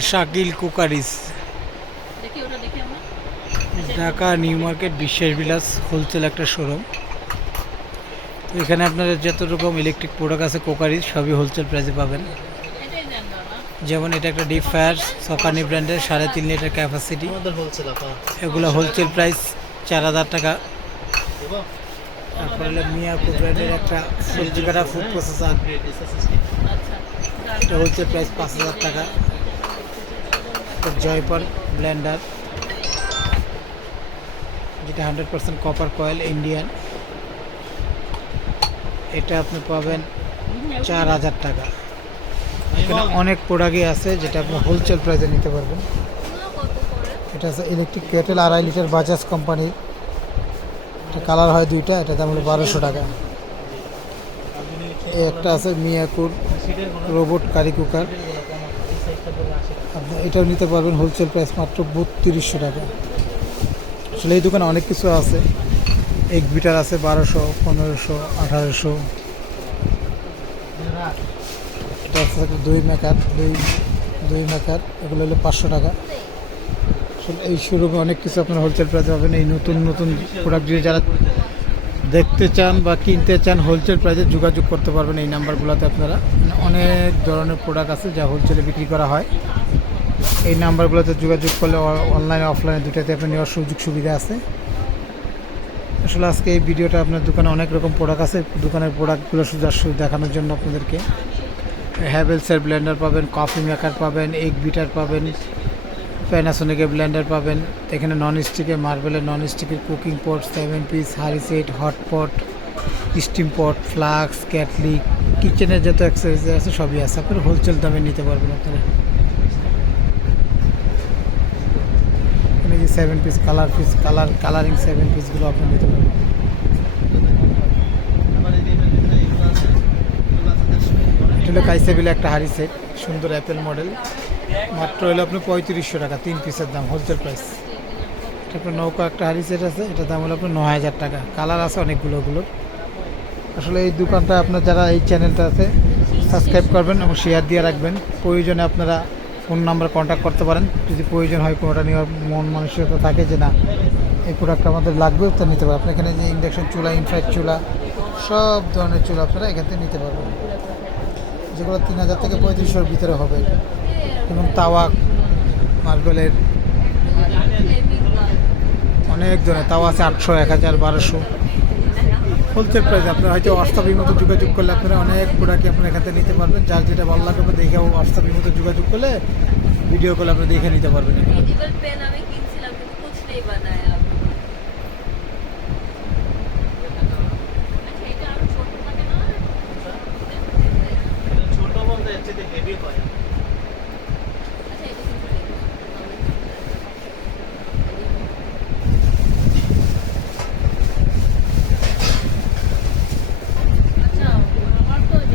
Shakil cookeries, Dhaka new market বিশ্বাস বিলাস wholesale একটা showroom. তো এখানে আপনারা যত রকম ইলেকট্রিক প্রোডাক্ট আছে কুকারিজ সবই হোলসেল প্রাইসে পাবেন। যেমন এটা একটা ডিপ ফায়ার সকানি ব্র্যান্ডের 3.5 লিটার ক্যাপাসিটি, এগুলো হোলসেল প্রাইস 4,000 টাকা। তারপরে হলো মিয়াকো ব্র্যান্ডের একটা সবজিকাটা ফুড প্রসেসর, এটা হোলসেল প্রাইস 5,000 টাকা। জয়পর ব্লেন্ডার, যেটা 100% কপার কয়েল ইন্ডিয়ান, এটা আপনি পাবেন 4,000 টাকা। এখানে অনেক প্রোডাক্টই আছে যেটা আপনি হোলসেল প্রাইসে নিতে পারবেন। এটা আছে ইলেকট্রিক কেটেল 2.5 লিটার বাজাজ কোম্পানির, এটা কালার হয় দুইটা, এটা দাম হলো 1,200 টাকা। একটা আছে মিয়াকুর রোবট কারি কুকার, আপনি এটাও নিতে পারবেন হোলসেল প্রাইস মাত্র 3200 টাকা। আসলে এই দোকানে অনেক কিছু আছে, এক বিটার আছে 1200, 1500, 1800। এটা আছে দই মেকার, দই মেকার, এগুলো হলো 500 টাকা। আসলে এই শোরুমে অনেক কিছু আপনারা হোলসেল প্রাইসে পাবেন। এই নতুন নতুন প্রোডাক্ট যদি যারা দেখতে চান বা কিনতে চান হোলসেল প্রাইসে যোগাযোগ করতে পারবেন এই নাম্বারগুলোতে। আপনারা অনেক ধরনের প্রোডাক্ট আছে যা হোলসেলে বিক্রি করা হয়। এই নাম্বারগুলোতে যোগাযোগ করলে অনলাইনে অফলাইনে দুটাতে আপনি নেওয়ার সুযোগ সুবিধা আছে। আসলে আজকে এই ভিডিওটা আপনার দোকানে অনেক রকম প্রোডাক্ট আছে, দোকানের প্রোডাক্টগুলো শুধু দেখানোর জন্য আপনাদেরকে। হ্যাভেলসের ব্লেন্ডার পাবেন, কফি মেকার পাবেন, এগ বিটার পাবেন, প্যানাসোনিকের ব্লেন্ডার পাবেন। এখানে নন স্টিকের মার্বেলের নন স্টিকের কুকিং পট, 7 পিস, হারি সেট, হট পট, স্টিম পট, ফ্লাক্স, ক্যাটলি, কিচেনের যত অ্যাক্সেসরিজ আছে সবই আছে, আপনারা হোলসেল দামে নিতে পারবেন। আপনারা এখানে যে 7 পিস কালারিং 7 পিসগুলো আপনি নিতে পারবেন। এটা হলো কাইসেবিলে একটা হারি সেট, সুন্দর অ্যাপেল মডেল, মাত্র হলো আপনি 3500 টাকা, 3 পিসের দাম হোলসেল প্রাইস। তারপর নৌকা একটা হারি সেট আছে, এটার দাম হলো আপনার 9000 টাকা। কালার আছে অনেকগুলোর। আসলে এই দোকানটা আপনার যারা এই চ্যানেলটা আছে সাবস্ক্রাইব করবেন এবং শেয়ার দিয়ে রাখবেন। প্রয়োজনে আপনারা ফোন নাম্বার কন্ট্যাক্ট করতে পারেন, যদি প্রয়োজন হয় কোনোটা নেওয়ার মন মানসিকতা থাকে যে না এই প্রোডাক্টটা আমাদের লাগবে, তো নিতে পারবেন। আপনার এখানে যে ইন্ডাকশন চুলা, ইনফ্রাইড চুলা, সব ধরনের চুলা আপনারা এখান থেকে নিতে পারবেন, যেগুলো 3000 থেকে 3500-এর ভিতরে হবে। এবং তাওয়া মার্বেলের অনেক ধরনের তাওয়া আছে, 800, 1000, 1200 হোলসেল প্রাইস। আপনারা হয়তো হোয়াটসঅ্যাপের মতো যোগাযোগ করলে আপনারা অনেক প্রোডাক্টই আপনারা এখান থেকে নিতে পারবেন। যার যেটা ভালো লাগবে দেখে হোয়াটসঅ্যাপের মতো যোগাযোগ করলে ভিডিও কলে আপনি দেখে নিতে পারবেন। ছোট বলতে হেভি হয়।